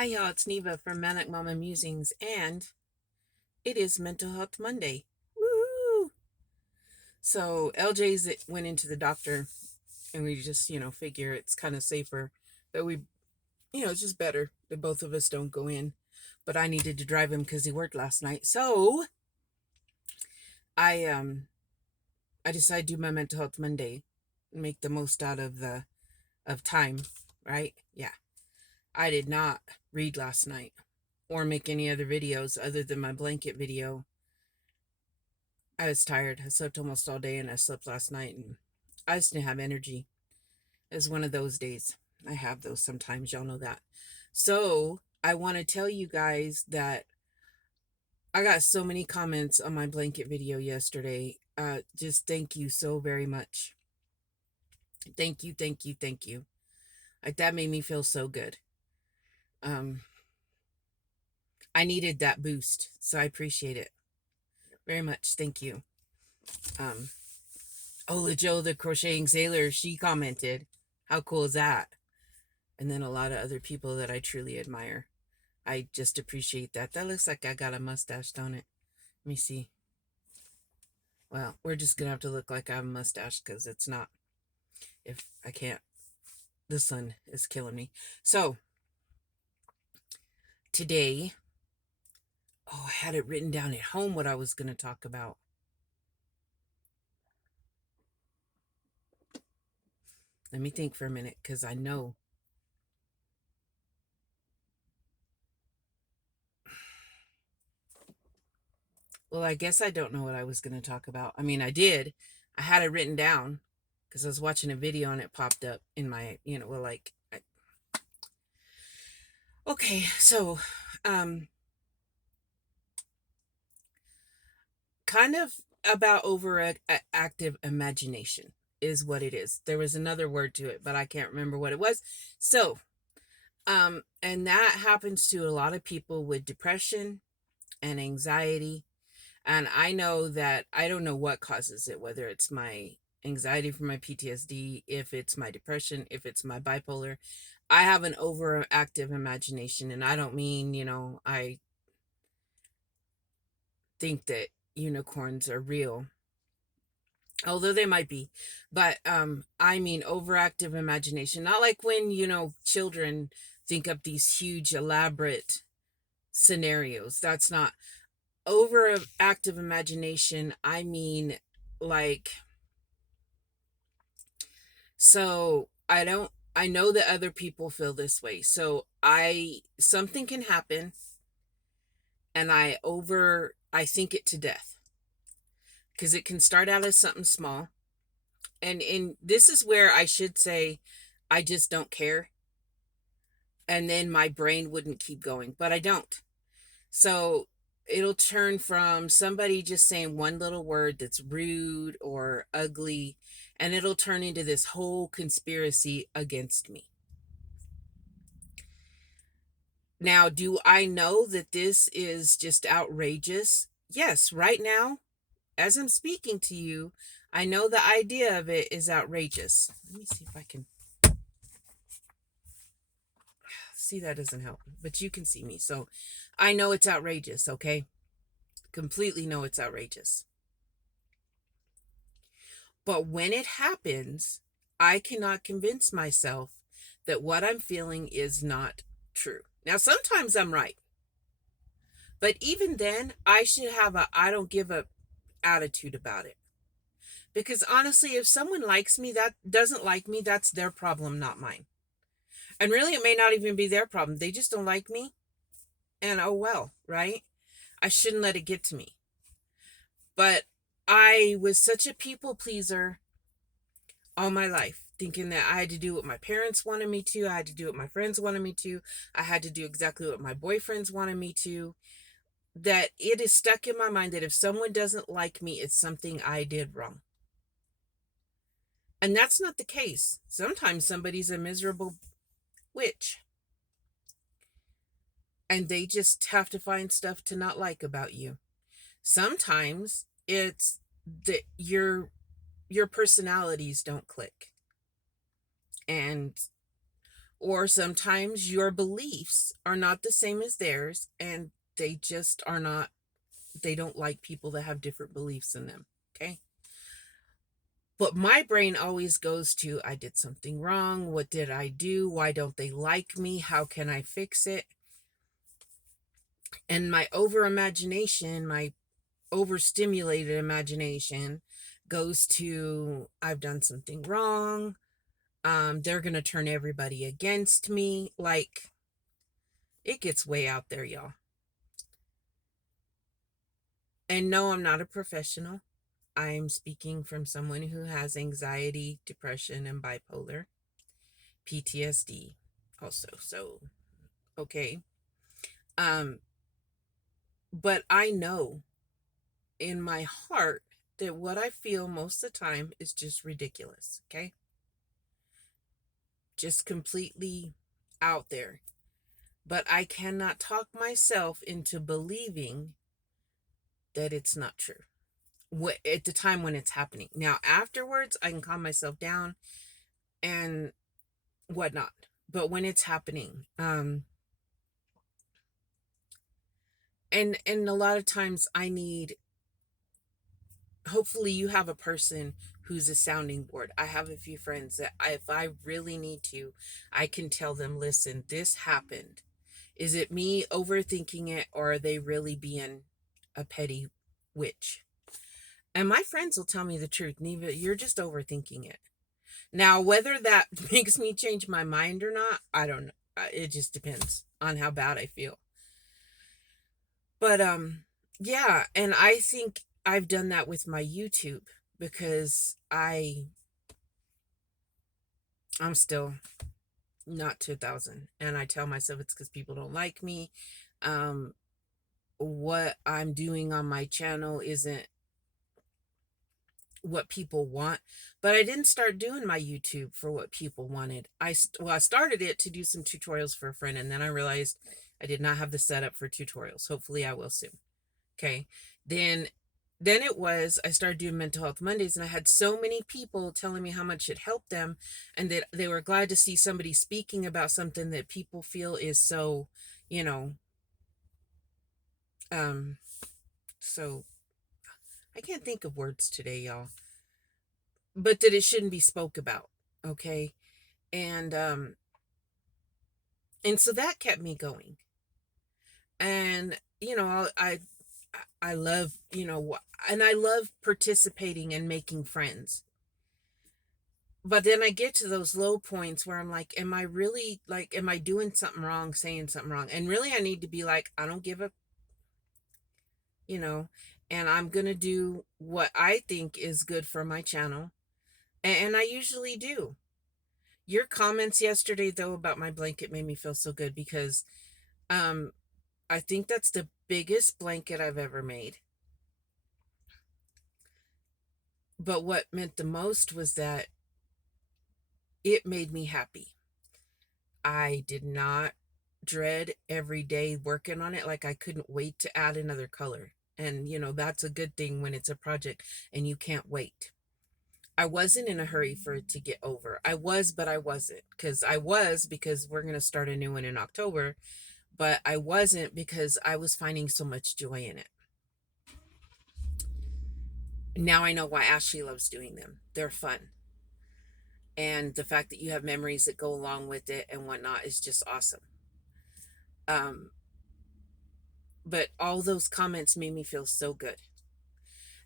Hi, y'all. It's Neva from Manic Mama Musings, and it is Mental Health Monday. Woo! So LJ's went into the doctor, and we just, figure it's kind of safer that it's just better that both of us don't go in. But I needed to drive him because he worked last night, so I decided to do my Mental Health Monday, make the most out of the time, right? Yeah, I did not read last night or make any other videos other than my blanket video. I was tired. I slept almost all day and I slept last night and I just didn't have energy. It was one of those days. I have those sometimes, y'all know that. So I want to tell you guys that I got so many comments on my blanket video yesterday. Just thank you so very much. Thank you, thank you, thank you. Like that made me feel so good. I needed that boost, so I appreciate it very much. Thank you. Ola Joe, the crocheting sailor, she commented, how cool is that? And then a lot of other people that I truly admire. I just appreciate that. That looks like I got a mustache, don't it? Let me see. Well, we're just going to have to look like I have a mustache because it's not. If I can't, the sun is killing me. So, today, I had it written down at home what I was going to talk about. Let me think for a minute because I know. Well, I guess I don't know what I was going to talk about. I mean, I did. I had it written down because I was watching a video and it popped up in my, okay, so, kind of about overactive imagination is what it is. There was another word to it, but I can't remember what it was. So, and that happens to a lot of people with depression and anxiety. And I know that I don't know what causes it, whether it's my anxiety from my PTSD, if it's my depression, if it's my bipolar. I have an overactive imagination, and I don't mean, I think that unicorns are real, although they might be, but I mean overactive imagination, not like when children think up these huge elaborate scenarios. That's not overactive imagination. I mean, like, so I know that other people feel this way. So something can happen and I think it to death, because it can start out as something small. And this is where I should say I just don't care, and then my brain wouldn't keep going, but I don't. So it'll turn from somebody just saying one little word that's rude or ugly, and it'll turn into this whole conspiracy against me. Now, do I know that this is just outrageous? Yes, right now, as I'm speaking to you, I know the idea of it is outrageous. Let me see if I can see. That doesn't help, but you can see me. So I know it's outrageous, okay? Completely know it's outrageous. But when it happens, I cannot convince myself that what I'm feeling is not true. Now, sometimes I'm right. But even then, I should have a I don't give a attitude about it. Because honestly, if someone likes me, that doesn't like me, that's their problem, not mine. And really, it may not even be their problem. They just don't like me. And oh well, right? I shouldn't let it get to me. But I was such a people pleaser all my life, thinking that I had to do what my parents wanted me to. I had to do what my friends wanted me to. I had to do exactly what my boyfriends wanted me to. That it is stuck in my mind that if someone doesn't like me, it's something I did wrong. And that's not the case. Sometimes somebody's a miserable witch, and they just have to find stuff to not like about you. Sometimes it's that your personalities don't click. And Or sometimes your beliefs are not the same as theirs, and they just are not, they don't like people that have different beliefs in them. Okay. But my brain always goes to, I did something wrong. What did I do? Why don't they like me? How can I fix it? And my over imagination, my overstimulated imagination goes to, I've done something wrong. They're going to turn everybody against me. Like, it gets way out there, y'all. And no, I'm not a professional. I'm speaking from someone who has anxiety, depression, and bipolar, PTSD also. So, okay. Um, but I know in my heart that what I feel most of the time is just ridiculous. Okay. Just completely out there. But I cannot talk myself into believing that it's not true. At the time when it's happening. Now, afterwards, I can calm myself down and whatnot. But when it's happening, and a lot of times I need, hopefully you have a person who's a sounding board. I have a few friends that if I really need to, I can tell them, listen, this happened. Is it me overthinking it, or are they really being a petty witch? And my friends will tell me the truth. Neva, you're just overthinking it. Now, whether that makes me change my mind or not, I don't know. It just depends on how bad I feel. But yeah, and I think I've done that with my YouTube because I'm still not 2000, and I tell myself it's because people don't like me. Um what I'm doing on my channel isn't what people want, but I didn't start doing my YouTube for what people wanted. I started it to do some tutorials for a friend, and then I realized I did not have the setup for tutorials. Hopefully I will soon. Okay. Then it was, I started doing Mental Health Mondays, and I had so many people telling me how much it helped them, and that they were glad to see somebody speaking about something that people feel is so, you know, um so I can't think of words today, y'all, but that it shouldn't be spoke about. Okay. And and so that kept me going. And I love, and I love participating and making friends. But then I get to those low points where I'm like, am I really, like, am I doing something wrong, saying something wrong? And really I need to be like, I don't give a, you know, and I'm going to do what I think is good for my channel. And I usually do. Your comments yesterday, though, about my blanket made me feel so good because um I think that's the biggest blanket I've ever made. But what meant the most was that it made me happy. I did not dread every day working on it. Like, I couldn't wait to add another color. And, that's a good thing when it's a project and you can't wait. I wasn't in a hurry for it to get over. I was, but I wasn't. Because we're going to start a new one in October. But I wasn't because I was finding so much joy in it. Now I know why Ashley loves doing them. They're fun. And the fact that you have memories that go along with it and whatnot is just awesome. Um, but all those comments made me feel so good.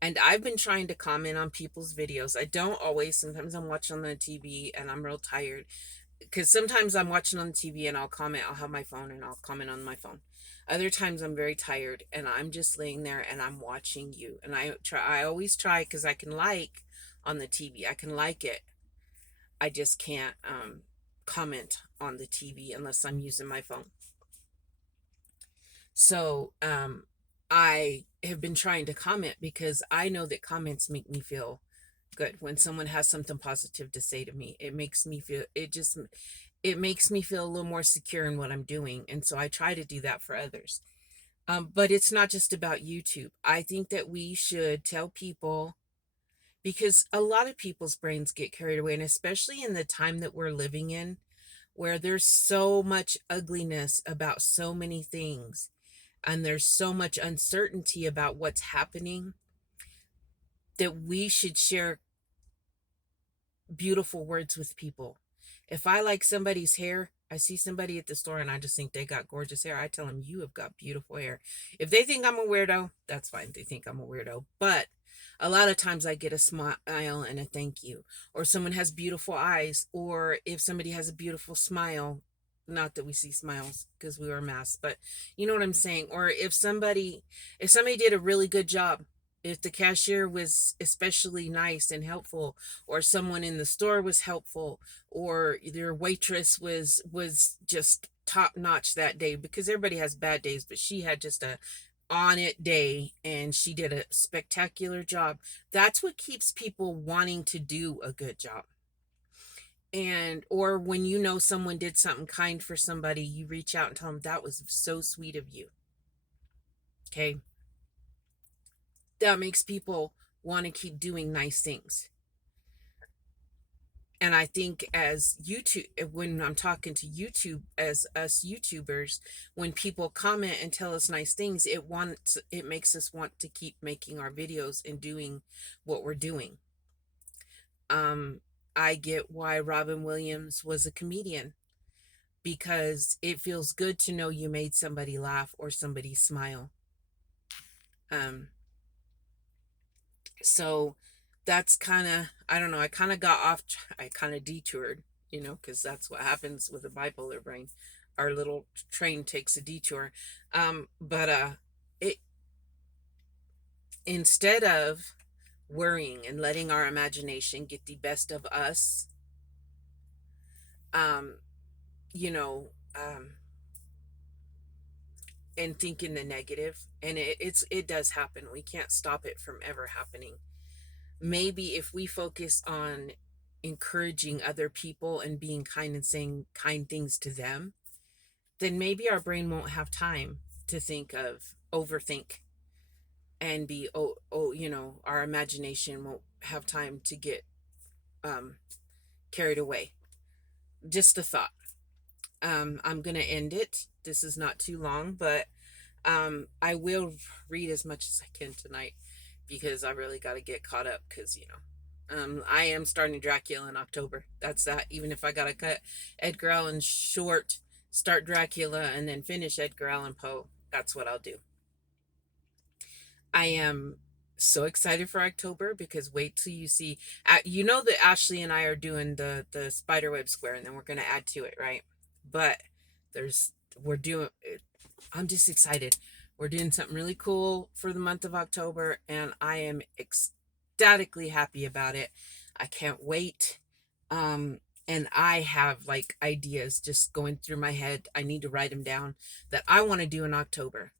And I've been trying to comment on people's videos. I don't always. Sometimes I'm watching on the TV and I'm real tired. Because sometimes I'm watching on the TV and I'll comment. I'll have my phone and I'll comment on my phone. Other times I'm very tired and I'm just laying there and I'm watching you. And I always try, because I can like on the TV. I can like it. I just can't comment on the TV unless I'm using my phone. So I have been trying to comment because I know that comments make me feel good. When someone has something positive to say to me, it makes me feel, it makes me feel a little more secure in what I'm doing. And so I try to do that for others. But it's not just about YouTube. I think that we should tell people, because a lot of people's brains get carried away, and especially in the time that we're living in, where there's so much ugliness about so many things, and there's so much uncertainty about what's happening, that we should share beautiful words with people. If I like somebody's hair, I see somebody at the store and I just think they got gorgeous hair, I tell them, you have got beautiful hair. If they think I'm a weirdo, that's fine. They think I'm a weirdo. But a lot of times I get a smile and a thank you. Or someone has beautiful eyes. Or if somebody has a beautiful smile, not that we see smiles because we wear masks, but you know what I'm saying. Or if somebody did a really good job, if the cashier was especially nice and helpful, or someone in the store was helpful, or their waitress was just top notch that day, because everybody has bad days, but she had just a on it day and she did a spectacular job. That's what keeps people wanting to do a good job. And or when you know someone did something kind for somebody, you reach out and tell them, that was so sweet of you. Okay, that makes people want to keep doing nice things. And I think as YouTube, when I'm talking to YouTube, as us YouTubers, when people comment and tell us nice things, it makes us want to keep making our videos and doing what we're doing. I get why Robin Williams was a comedian, because it feels good to know you made somebody laugh or somebody smile. Um, so that's kind of, I don't know, I kind of got off, I kind of detoured, because that's what happens with a bipolar brain. Our little train takes a detour. But it, instead of worrying and letting our imagination get the best of us, um, you know, um, and thinking the negative, and it does happen. We can't stop it from ever happening. Maybe if we focus on encouraging other people and being kind and saying kind things to them, then maybe our brain won't have time to overthink and be, our imagination won't have time to get um, carried away. Just a thought. I'm going to end it. This is not too long, but I will read as much as I can tonight, because I really got to get caught up, because, I am starting Dracula in October. That's that. Even if I got to cut Edgar Allan short, start Dracula, and then finish Edgar Allan Poe, that's what I'll do. I am so excited for October, because wait till you see, that Ashley and I are doing the spiderweb square, and then we're going to add to it, right? But we're doing, I'm just excited. We're doing something really cool for the month of October, and I am ecstatically happy about it. I can't wait. And I have like ideas just going through my head. I need to write them down, that I want to do in October.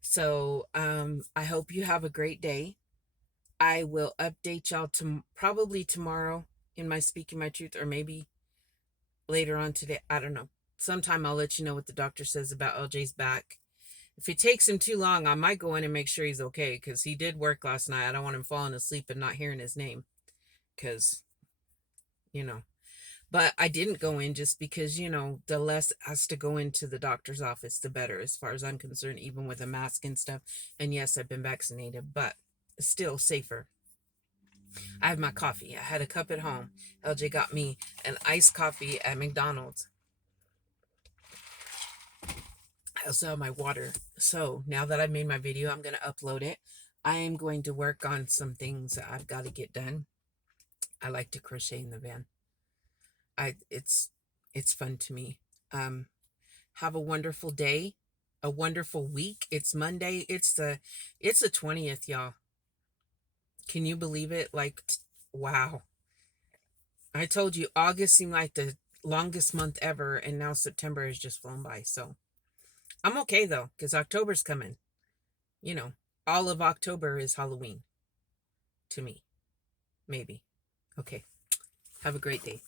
So I hope you have a great day. I will update y'all probably tomorrow in my Speaking My Truth, or maybe later on today. I don't know. Sometime I'll let you know what the doctor says about LJ's back. If it takes him too long, I might go in and make sure he's okay, because he did work last night. I don't want him falling asleep and not hearing his name, because, you know. But I didn't go in just because, the less has to go into the doctor's office, the better, as far as I'm concerned, even with a mask and stuff. And yes, I've been vaccinated, but still safer. I have my coffee. I had a cup at home. LJ got me an iced coffee at McDonald's. I also have my water. So now that I've made my video, I'm going to upload it. I am going to work on some things that I've got to get done. I like to crochet in the van. It's fun to me. Have a wonderful day, a wonderful week. It's Monday. It's the 20th, y'all. Can you believe it? Like, wow. I told you August seemed like the longest month ever, and now September has just flown by. So I'm okay though, because October's coming. You know, all of October is Halloween to me. Maybe. Okay. Have a great day.